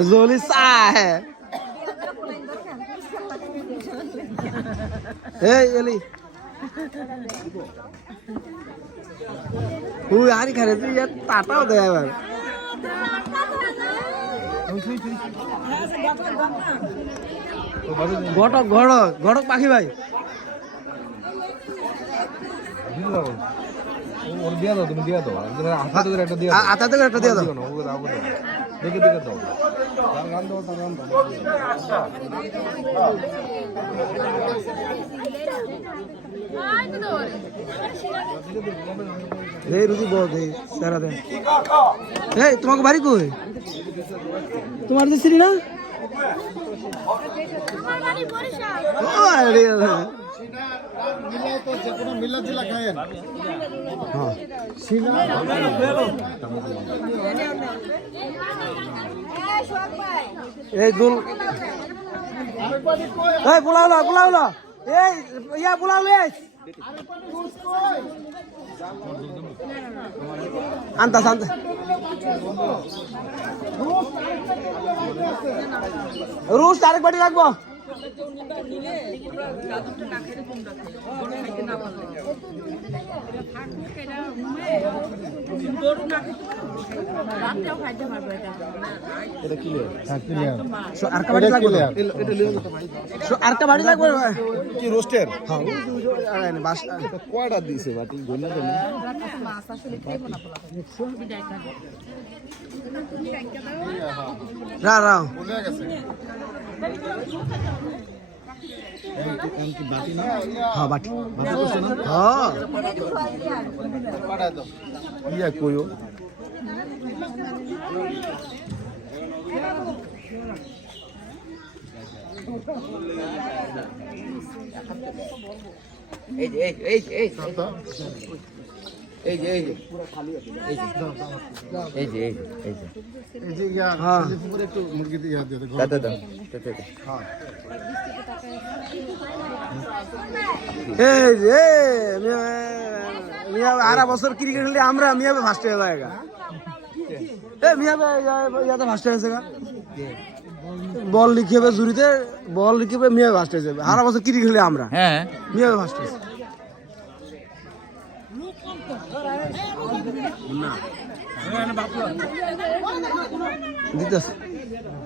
जोली साहे Eli यार खरे तू यार टाटा होता है यार घटक घटक घटक पाखी भाई দিয়া দাও তুমি দিয়া দাও আতা তো একটা দিয়া আতা তো একটা দিয়া দাও দেখে দেখে দাও গান দাও তার গান দাও এই রুজি বহুত এই সারা দিন এই তোমাকে বাড়ি কই তোমার দেশি না তোমার বাড়ি বরিশাল ও আরে মিলাও তো যে কোনো মিলা জিলা খায়েন হ্যাঁ সিনা এই দুল এই বুলাওলা এই ইয়া বুলাওলে আনতা রুশ আরেক বাটি রাখবো আরেকটা বাটি লাগবে কি রোস্টের হ্যাঁ কয়টা দিছে বাটি গন্না দেন রা বলে গেছে বাটি না হ্যাঁ বাটি বাটি করছে না হ্যাঁ কয়টা দাও ইয়া কইও এই যে পুরো খালি আছে এই যে এই যে ইয়া হ্যাঁ উপরে একটু মুরগি দিয়ে দিয়ে দাও দাদা হ্যাঁ এই যে মিয়া আরা বছর ক্রিকেট খেলি আমরা মিয়া ফার্স্ট হয়ে যায়গা এ মিয়া ইয়াতে ফার্স্ট হয়েছে গা বল লিখিবে জুরিতে বল লিখিবে মিয়া ফার্স্ট হয়ে যাবে আরা বছর ক্রিকেট খেলি আমরা হ্যাঁ মিয়া ফার্স্ট হয়েছে না দিতেছে